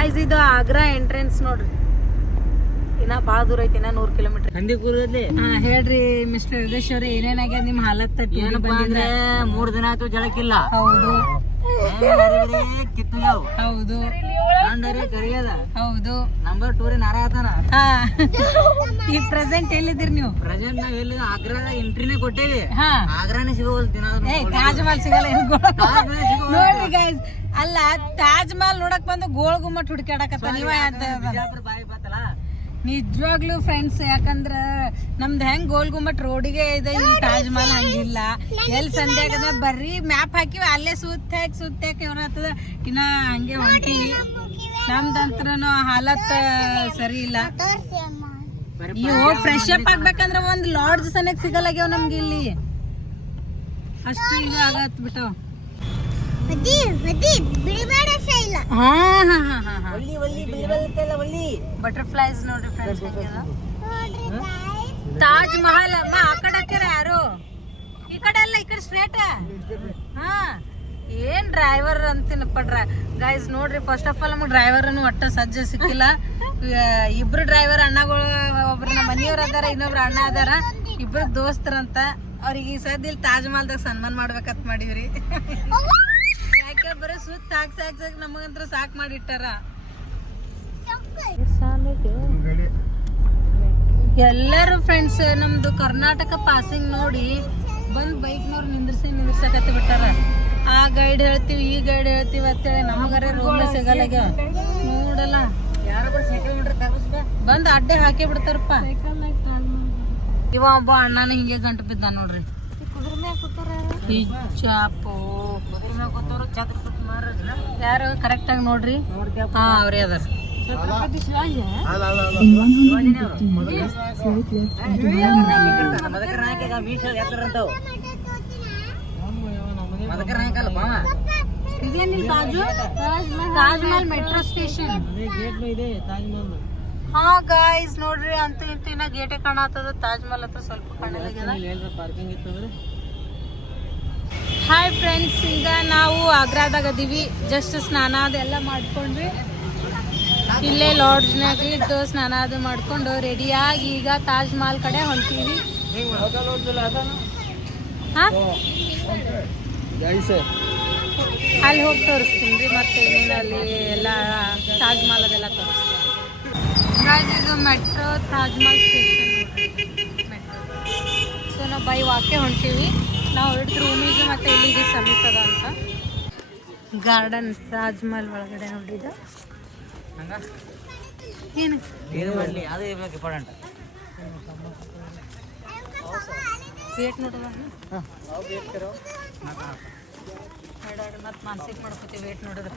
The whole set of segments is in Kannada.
ಗಾಯ್ಸ್ ಇದು ಆಗ್ರಾ ಎಂಟ್ರೆನ್ಸ್ ನೋಡ್ರಿ. ಇನ್ನ ಬಾಳ ದೂರ ಐತಿ, ಇನ್ನ 100 ಕಿಲೋಮೀಟರ್. ಹೇಳ್ರಿ ಮಿಸ್ಟರ್ ಯದೇಶ್ ಅವ್ರೆ, ಏನೇನಾಗ್ಯದ ನಿಮ್ ಹಾಲತ್? ಏನಪ್ಪಾ ಅಂದ್ರೆ 3 ದಿನ ಆಯ್ತು ಜಳಕ್ಕಿಲ್ಲ. ಹೌದು ಕಿತ್ತುಗಾವ್ ಹೌದು ಕರಿಯದ ಹೌದು. ನಂಬರ್ 2 ನಾರ ಆತನ. ಈಗ ಪ್ರೆಸೆಂಟ್ ಎಲ್ಲಿದ್ದೀರಿ ನೀವು? ಪ್ರೆಸೆಂಟ್ ನಾವ್ ಎಲ್ಲಿ ಆಗ್ರಾದ ಎಂಟ್ರಿನೇ ಕೊಟ್ಟೇವಿ. ಆಗ್ರಾನೇ ಸಿಗೋಲ್ ದಿನ. ತಾಜ್ ಮಹಲ್ ಸಿಗಲ್ಲ ನೋಡ್ರಿ ಗೈಸ್. ಅಲ್ಲ ತಾಜ್ ಮಹಲ್ ನೋಡಕ್ ಬಂದು ಗೋಲ್ ಗುಮ್ಮಟ್ ಹುಡುಕಾಡಕತ್ತ ನೀವ. ಬಾಯಿ ಬತ್ತಲ್ಲ ನಿಜವಾಗ್ಲೂ ಫ್ರೆಂಡ್ಸ್, ಯಾಕಂದ್ರ ನಮ್ದು ಹೆಂಗ್ ಗೋಲ್ ಗುಮ್ಮಟ್ ರೋಡಿಗೆ ಇದೆ, ಈ ತಾಜ್ ಮಹಲ್ ಹಂಗಿಲ್ಲ. ಎಲ್ಲಿ ಸಂಧ್ಯಾಗದ ಬರ್ರಿ ಮ್ಯಾಪ್ ಹಾಕಿವಿ, ಅಲ್ಲೇ ಸುತ್ತಾಕ ಇವ್ರ ಇನ್ನ ಹಂಗೆ ಹೊಂಟಿವಿ. ನಮ್ದಂತ್ರನು ಹಾಲತ್ ಸರಿ ಇಲ್ಲ. ಫ್ರೆಶ್ ಅಪ್ ಆಗ್ಬೇಕಂದ್ರ ಒಂದ್ ಲಾಡ್ಜ್ ಸನಕ್ ಸಿಗಲ್ಲಾಗ್ಯಾವ ನಮ್ಗೆ ಇಲ್ಲಿ. ಅಷ್ಟು ಇದು ಆಗತ್ ಬಿಟ್ಟವ್. ಬಟರ್ಫ್ಲೈಸ್ ನೋಡ್ರಿ ಫ್ರೆಂಡ್ಸ್. ತಾಜ್ ಮಹಲ್ ಆ ಕಡೆ ಹಾಕ್ಯಾರ ಯಾರು, ಈ ಕಡೆ ಅಲ್ಲ, ಈ ಕಡೆ ಸ್ಟ್ರೇಟ್. ಏನ್ ಡ್ರೈವರ್ ಅಂತೀನಪ್ಪ. ಗೈಸ್ ನೋಡ್ರಿ, ಫಸ್ಟ್ ಆಫ್ ಆಲ್ ನಮ್ಗೆ ಡ್ರೈವರ್ ಒಟ್ಟ ಸಜ್ಜ ಸಿಕ್ಕಿಲ್ಲ. ಇಬ್ರು ಡ್ರೈವರ್ ಅಣ್ಣಗಳು, ಒಬ್ರು ನಮ್ಮ ಮನೆಯವ್ರ ಅದಾರ, ಇನ್ನೊಬ್ರು ಅಣ್ಣ ಅದಾರ, ಇಬ್ರು ದೋಸ್ತರಂತ. ಅವ್ರಿಗೆ ಈ ಸದ್ಯ ಇಲ್ಲಿ ತಾಜ್ ಮಹಲ್ದಾಗ ಸನ್ಮಾನ ಮಾಡ್ಬೇಕಂತ ಮಾಡಿವ್ರಿ. ಯಾಕೆ ಬರೀ ಸುತ್ತ ಸಾಕ್ ನಮಗಂತ್ರ ಸಾಕ್ ಮಾಡಿಟ್ಟಾರ. ಎಲ್ಲರೂ ಫ್ರೆಂಡ್ಸ್ ನಮ್ದು ಕರ್ನಾಟಕ ಪಾಸಿಂಗ್ ನೋಡಿ ಬಂದ್ ಬೈಕ್ನವ್ರು ನಿಂದ್ರಸಕತ್ತಿ ಬಿಟ್ಟಾರ. ಆ ಗೈಡ್ ಹೇಳ್ತೀವಿ, ಈ ಗೈಡ್ ಹೇಳ್ತೀವಿ ಅಂತೇಳಿ ನಮಗಾರ ರೂಮ್ ಸಿಗಲ್ಲ. ನೋಡಲ್ಲ ಬಂದ್ ಅಡ್ಡೆ ಹಾಕಿ ಬಿಡ್ತಾರಪ್ಪ. ಇವ ಒಬ್ಬ ಅಣ್ಣನ ಹಿಂಗೆ ಗಂಟು ಬಿದ್ದ ನೋಡ್ರಿ. ಯಾರು ಕರೆಕ್ಟ್ ಆಗಿ ನೋಡ್ರಿ. ಹಾ ಅವ್ರೇ ಅದಾರ. ಇದೇನಿಲ್ಲ ತಾಜ್ ಮಹಲ್ ಮೆಟ್ರೋ ಸ್ಟೇಷನ್. ಹಾ ಗಾಯ್ಸ್ ನೋಡ್ರಿ, ಅಂತೂ ಇಂತೂ ಇನ್ನ ಗೇಟೆ ಕಾಣತ್ತದ. ತಾಜ್ ಮಹಲ್ ಹತ್ರ ಸ್ವಲ್ಪ ಕಾಣಲಾಗ್ಯದ. ಹಾಯ್ ಫ್ರೆಂಡ್ಸ್, ಈಗ ನಾವು ಆಗ್ರಾದಾಗ ಅದೀವಿ. ಜಸ್ಟ್ ಸ್ನಾನ ಅದೆಲ್ಲ ಮಾಡ್ಕೊಂಡ್ರಿ, ಇಲ್ಲೇ ಲಾಡ್ಜ್ನಾಗ ಇದ್ದು ಸ್ನಾನ ಅದು ಮಾಡ್ಕೊಂಡು ರೆಡಿಯಾಗಿ ಈಗ ತಾಜ್ ಮಹಲ್ ಕಡೆ ಹೊಂಟೀವಿ. ಅಲ್ಲಿ ಹೋಗಿ ತೋರಿಸ್ತೀನಿ ರೀ, ಮತ್ತೆ ಏನೇನು ಅಲ್ಲಿ ಎಲ್ಲ ತಾಜ್ ಮಹಲ್ ಅದೆಲ್ಲ ತೋರಿಸ್ತೀನಿ. ಇದು metro Taj Mahal station. So ನಾವು ಬೈ ವಾಕೆ ಹೊಂಟೀವಿ. ನಾವು ಹಿಡಿದು ರೂಮಿಗೆ ಮತ್ತೆ ಇಲ್ಲಿಗೆ ಸಮೀಪದ ಅಂತ ಗಾರ್ಡನ್ ತಾಜ್ ಮಹಲ್ ಒಳಗಡೆ ನೋಡಿದ. ಏನು ವೇಟ್ ನೋಡುವ ಮತ್ತೆ ಮಾನಸಿಕ ಮಾಡ್ಕೋತೀವಿ ವೇಟ್ ನೋಡಿದ್ರೆ.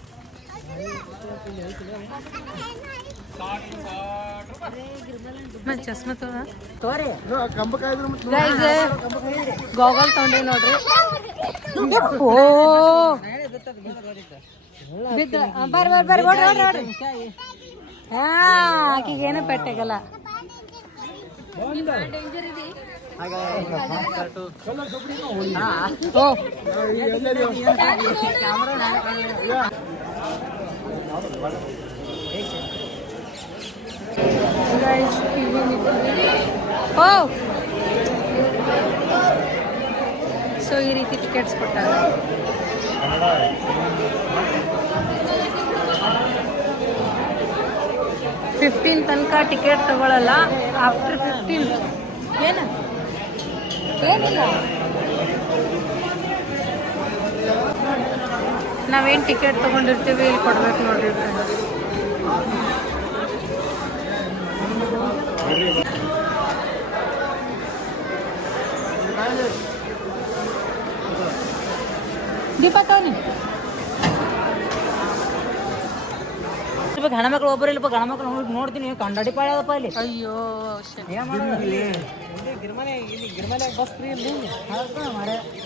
ಮತ್ತೆ ಚಸ್ಮಾ ಗೋಗಲ್ ತಗೊಂಡೇವಿ ನೋಡ್ರಿ. ಓ ಬರ್ರಿ ನೋಡ್ರಿ. ಹಾ ಆಕಿಗೇನು ಪೆಟ್ಟಾಗಲ್ಲ. ಸೊ ಈ ರೀತಿ ಟಿಕೆಟ್ಸ್ ಕೊಟ್ಟಾಗ 15 ತನಕ ಟಿಕೆಟ್ ತಗೊಳ್ಳಲ್ಲ. ಆಫ್ಟರ್ 15 ಏನಿಲ್ಲ, ನಾವೇನು ಟಿಕೆಟ್ ತೊಗೊಂಡಿರ್ತೀವಿ ಇಲ್ಲಿ ಕೊಡ್ಬೇಕು ನೋಡ್ರಿ. ದೀಪಕ್ ಹೆಣ್ಮಕ್ಳು ಒಬ್ಬರು ಇಲ್ಲಪ್ಪ, ಗಣಮಕ್ಳು ನೋಡ್ತೀನಿ ಕಂಡಾಡಿ ಪಾಳ್ಯದಪ್ಪ ಇಲ್ಲಿ. ಅಯ್ಯೋ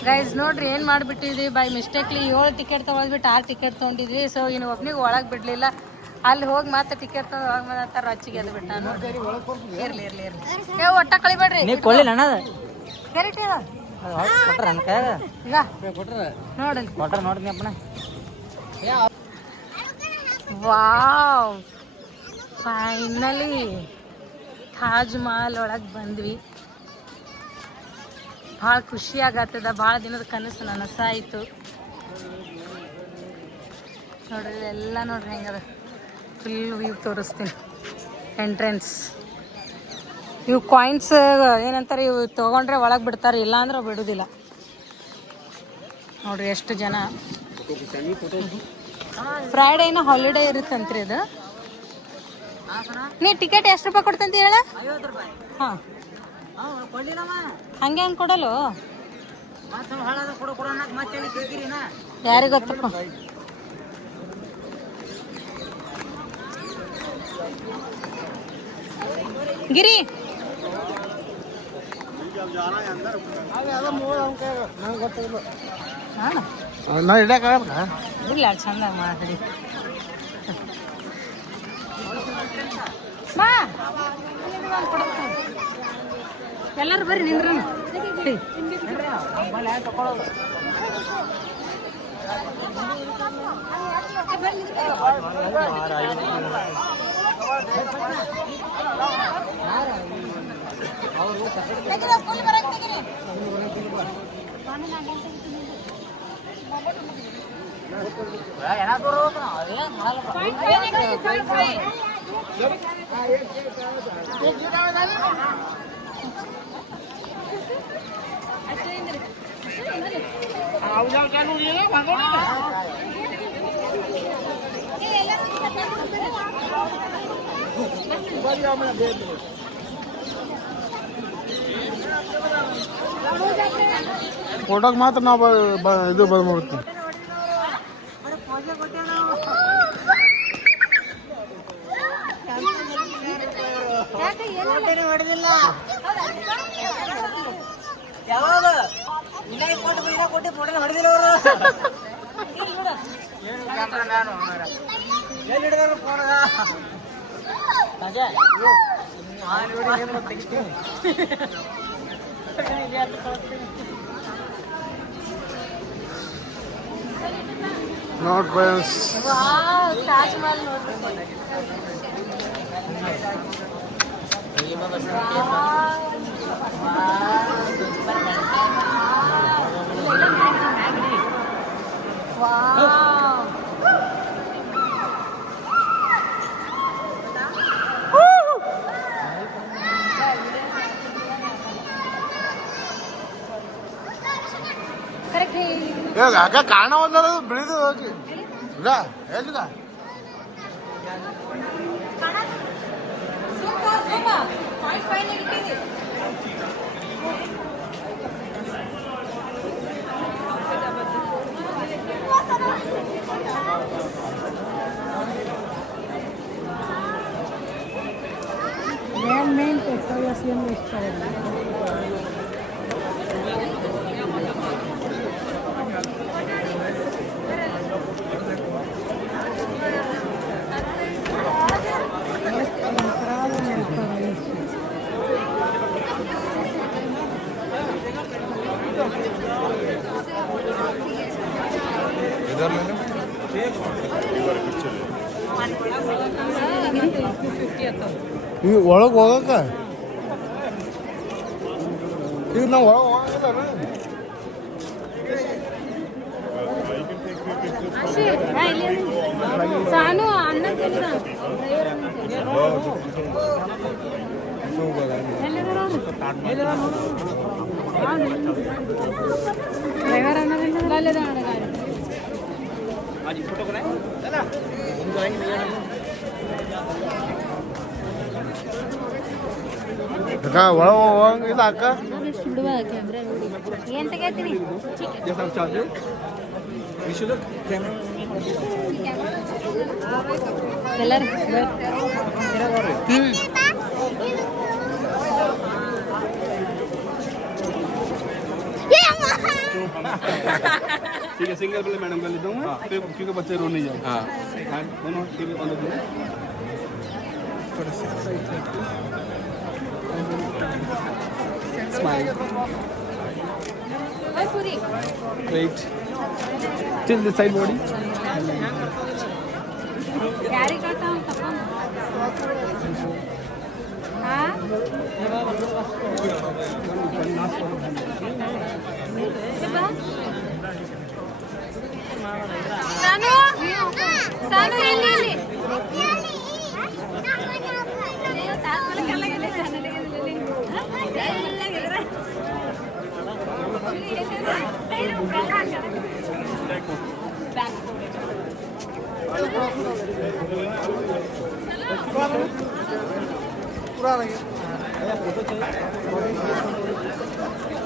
ಗೈಸ್ ನೋಡ್ರಿ ಏನ್ ಮಾಡ್ಬಿಟ್ಟಿದ್ವಿ ಬೈ ಮಿಸ್ಟೇಕ್ಲಿ 7 ಟಿಕೆಟ್ ತಗೊಂಡ್ಬಿಟ್ಟು 6 ಟಿಕೆಟ್ ತೊಗೊಂಡಿದ್ವಿ. ಸೊ ಇನ್ನು ಒಬ್ನಿಗೆ ಒಳಗೆ ಬಿಡ್ಲಿಲ್ಲ. ಅಲ್ಲಿ ಹೋಗಿ ಮತ್ತೆ ಟಿಕೆಟ್ ತಗೊಂಡ್ ರಚ್ಚಿಗೆ ಅದು ಬಿಟ್ಟ. ಇರ್ಲಿ ಒಟ್ಟ ಕಳಿಬೇಡ್ರಿ. ಕೊಳ್ಳಿಲ್ಲ ಅಣ್ಣ ನೋಡಲಿ ನೋಡ್ತೀನಿ ಅಪ್ಪಣ. ವಾವ್, ಫೈನಲಿ ತಾಜ್ ಮಹಲ್ ಒಳಗೆ ಬಂದ್ವಿ. ಭಾಳ ಖುಷಿ ಆಗತ್ತದ. ಭಾಳ ದಿನದ ಕನಸು ನನಸಾಯಿತು. ನೋಡ್ರಿ ಎಲ್ಲ ನೋಡ್ರಿ ಹೆಂಗದ. ಫುಲ್ ವ್ಯೂ ತೋರಿಸ್ತೀನಿ. ಎಂಟ್ರೆನ್ಸ್ ಇವು ಕಾಯಿನ್ಸ್ ಏನಂತಾರೆ, ಇವು ತೊಗೊಂಡ್ರೆ ಒಳಗೆ ಬಿಡ್ತಾರೆ, ಇಲ್ಲ ಅಂದ್ರೆ ಬಿಡೋದಿಲ್ಲ. ನೋಡ್ರಿ ಎಷ್ಟು ಜನ. ಫ್ರೈಡೇನ ಹಾಲಿಡೇ ಇರುತ್ತಂತ್ರಿ ಇದು. ನೀ ಟಿಕೆಟ್ ಎಷ್ಟು ರೂಪಾಯಿ ಕೊಡ್ತಂತ ಹೇಳ? 50 ರೂಪಾಯಿ. ಹಾಂ, ಕೊಡ್ಲಿಲ್ಲಮ್ಮ. ಹಂಗೆ ಹಂಗೆ ಕೊಡಲು ಮತ್ತೆ ಯಾರಿಗೆ ಗೊತ್ತಪ್ಪ. ಗಿರಿ ಇಲ್ಲ, ಚಂದ ಮಾಡಿ ಬಾ. ಎಲ್ಲರೂ ಬರ್ರಿ ನಿಂದ್ರ. ಫೋಟೋಗೆ ಮಾತ್ರ ನಾವು ಇದು ಬಂದ್ಬಿಡ್ತೀವಿ. ಯಾವಾಗ ಕೊಟ್ಟು ಫೋಟೋ ಹೊಡೆದಿಲ್ಲ ಅವರು. ಎಲ್ಲಿ ಹಿಡಿದ್ರು ಫೋನ್ ತೆಗಿತೀನಿ. ನೋಟ್ ಫ್ರೆಂಡ್ಸ್, ತಾಜ್ ಮಹಲ್ ನೋಡ್ರಿ. ಅಕ್ಕ ಕಾಣ ಬೆಳೆದು ಹೋಗಿ ಈಗ ಎಲ್ಲಿಗ realmente estoy haciendo historia. ಒಳಗೆ ಹೋಗಕ್ಕ ಈಗ ನಾವು ಒಳಗೆ ಹೋಗಲ್ಲ. ಸಾನು ಅನ್ನ ಅಕ್ಕ ಒಳಗೆ ಹೋಗಂಗಿಲ್ಲ ಅಕ್ಕ. ಬಿಡುವ ಕ್ಯಾಮ್ರಾ ನೋಡಿ ಏನ್ ತೆಗಿತೀನಿ. ಎಲ್ಲರೂ ठीक है, सिंगल प्ले मैडम कर लेता हूँ क्योंकि बच्चे रो नहीं जाए। हाँ दोनों ठीक है। Smile. Great. Till the side body.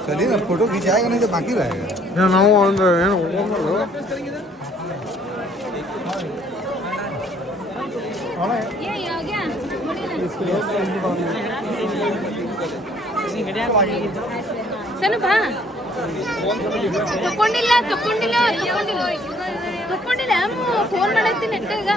चलिए ना फोटो खिंचाएगा नहीं तो बाकी रहेगा ನಾವು ಒಂದು ಏನು ಹೋಗ್ಬೋದು ಸನು ಬಾ ತಕೊಂಡಿಲ್ಲ ಫೋನ್ ಮಾಡತ್ತೀನಿ ಈಗ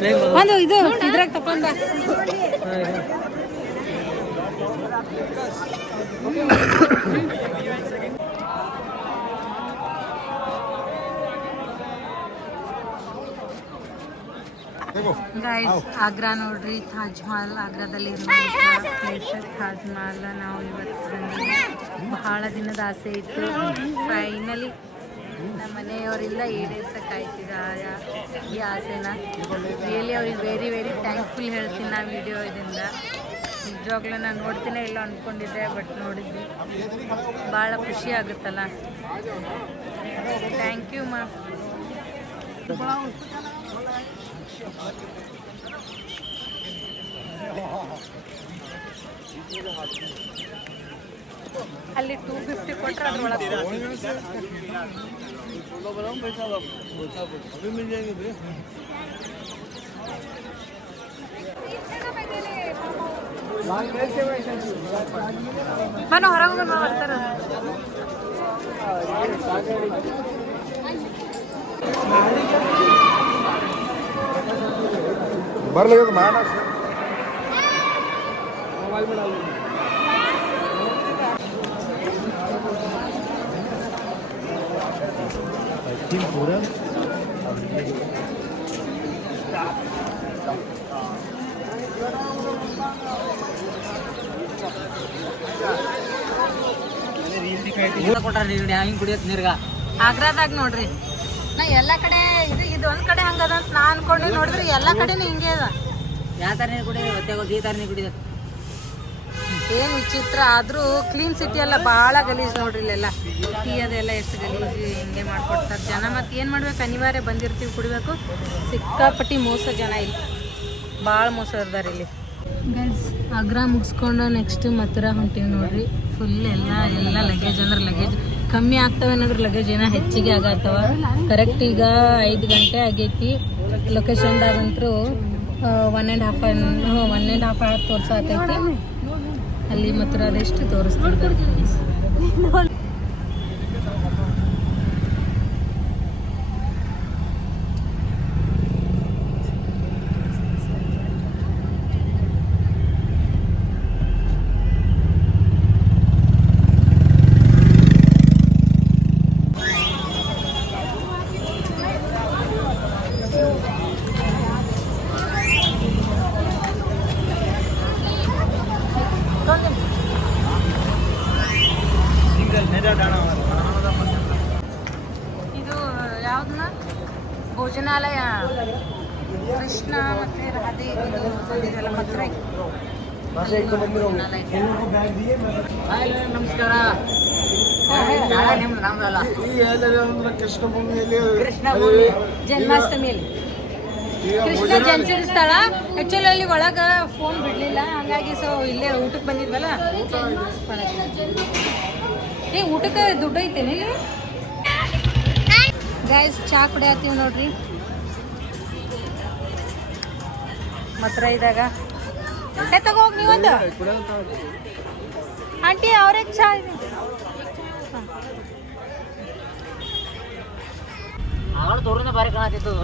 ಸರಿ ಒಂದು ಇದು ಇದ್ರಾಗ ತಕೊಂಡ ಗೈಸ್ ಆಗ್ರಾ ನೋಡ್ರಿ ತಾಜ್ ಮಹಲ್ ಆಗ್ರಾದಲ್ಲಿ ತಾಜ್ ಮಹಲ್ ನಾವು ಇವತ್ತು ಬಂದಿದ್ದೀವಿ. ಬಹಳ ದಿನದ ಆಸೆ ಇತ್ತು, ಫೈನಲಿ ನಮ್ಮ ಮನೆಯವರೆಲ್ಲ ಈಡೇರ್ಸಕ್ಕೆ ಕಾಯ್ತಿದ್ದ ಈ ಆಸೆನ. ರಿಯಲಿ ಅವ್ರಿಗೆ ವೆರಿ ವೆರಿ ಥ್ಯಾಂಕ್ಫುಲ್ ಹೇಳ್ತೀನಿ ನಾ ವಿಡಿಯೋ ಇದರಿಂದ. ನಿಜವಾಗ್ಲೂ ನಾನು ನೋಡ್ತೀನೇ ಇಲ್ಲ ಅಂದ್ಕೊಂಡಿದ್ದೆ, ಬಟ್ ನೋಡಿದ್ವಿ ಭಾಳ ಖುಷಿ ಆಗುತ್ತಲ್ಲ. ಥ್ಯಾಂಕ್ ಯು ಮಾ. ಅಲ್ಲಿ 250 ಕೊಟ್ಟರೆ ಅದ್ರೊಳಗೆ ಬನ್ನ ಹೊರಗೆ ಬರ್ತಾರ. ಬರ್ಲಿ ಮಾಡ ಕೊಟ್ಟಾರ ಹಿಂಗ್ ಕುಡಿಯತ್ ನೀರ್ಗ ಆಗ್ರಾದಾಗ ನೋಡ್ರಿ. ನಾ ಎಲ್ಲ ಕಡೆ ಇದು ಒಂದ್ ಕಡೆ ಹಂಗದ ಅಂತ ನಾ ಅನ್ಕೊಂಡೆ, ನೋಡಿದ್ರಿ ಎಲ್ಲ ಕಡೆನೂ ಹಿಂಗೆ ಅದ. ಯಾವ ತರ ನೀರು ಕುಡಿಯೋದು ಈ ತರ ನೀರು ಕುಡಿಯೋದು ಏನು ವಿಚಿತ್ರ. ಆದ್ರೂ ಕ್ಲೀನ್ ಸಿಟಿ ಎಲ್ಲ ಭಾಳ ಗಲೀಜ್ ನೋಡ್ರಿ. ಇಲ್ಲೆಲ್ಲ ಟೀ ಅದೆಲ್ಲ ಎಷ್ಟು ಗಲೀಜು ಹಿಂಗೆ ಮಾಡ್ಕೊಡ್ತಾರೆ ಜನ. ಮತ್ತೆ ಏನು ಮಾಡ್ಬೇಕು, ಅನಿವಾರ್ಯ ಬಂದಿರ್ತೀವಿ ಕುಡಿಬೇಕು. ಸಿಕ್ಕಾಪಟ್ಟಿ ಮೋಸ ಜನ ಇಲ್ಲಿ, ಭಾಳ ಮೋಸ ಇರ್ದಾರ ಇಲ್ಲಿ. ಗೈಸ್ ಆಗ್ರಾ ಮುಗಿಸ್ಕೊಂಡು ನೆಕ್ಸ್ಟ್ ಮಥುರಾ ಹೊಂಟೀವಿ ನೋಡ್ರಿ. ಫುಲ್ ಎಲ್ಲ ಲಗೇಜ್ ಅಂದ್ರೆ ಲಗೇಜ್ ಕಮ್ಮಿ ಆಗ್ತವೆ ಅನ್ನೋದ್ರ ಲಗೇಜ್ ಏನೋ ಹೆಚ್ಚಿಗೆ ಆಗತ್ತವ. ಕರೆಕ್ಟ್ ಈಗ 5 ಗಂಟೆ ಆಗೈತಿ. ಲೊಕೇಶನ್ದಾಗಂತೂ 1.5 ಅವರ್ ತೋರ್ಸಾತೈತಿ. ಅಲ್ಲಿ ಮಥುರಾದಷ್ಟು ತೋರಿಸ್ತಿರ್ತಾರೆ. ಇದು ಯಾವ್ದನ್ನ ಭೋಜನಾಲಯ ಕೃಷ್ಣ ಮತ್ತೆ ರಾಧೆ ಇದೆಲ್ಲ ಮಥುರೈ ನಮಸ್ಕಾರ. ಜನ್ಮಾಷ್ಟಮಿಯಲ್ಲಿ ಕೃಷ್ಣ ಜನಿಸಿದ ಸ್ಥಳ. ಆಕ್ಚುಲಿ ಅಲ್ಲಿ ಒಳಗ ಫೋನ್ ಬಿಡ್ಲಿಲ್ಲ, ಹಂಗಾಗಿ ಸೊ ಇಲ್ಲೇ ಊಟಕ್ಕೆ ಬಂದಿದ್ವಲ್ಲ. ಊಟಕ್ಕೆ ದುಡ್ಡು ಐತೇನೆ ಇಲ್ಲಿ. ಗೈಸ್ ಚಾ ಕುಡಿಯತ್ತೀವಿ ನೋಡ್ರಿ ಮಥುರೈದಾಗ. ತಗೋಗಿ ನೀವೊಂದು ಆಂಟಿ ಅವ್ರಿಗೆ ಚಾ ಇದೆ. ಆಗ ತೋರಿನ ಬಾರಿ ಕಾಣತಿತ್ತು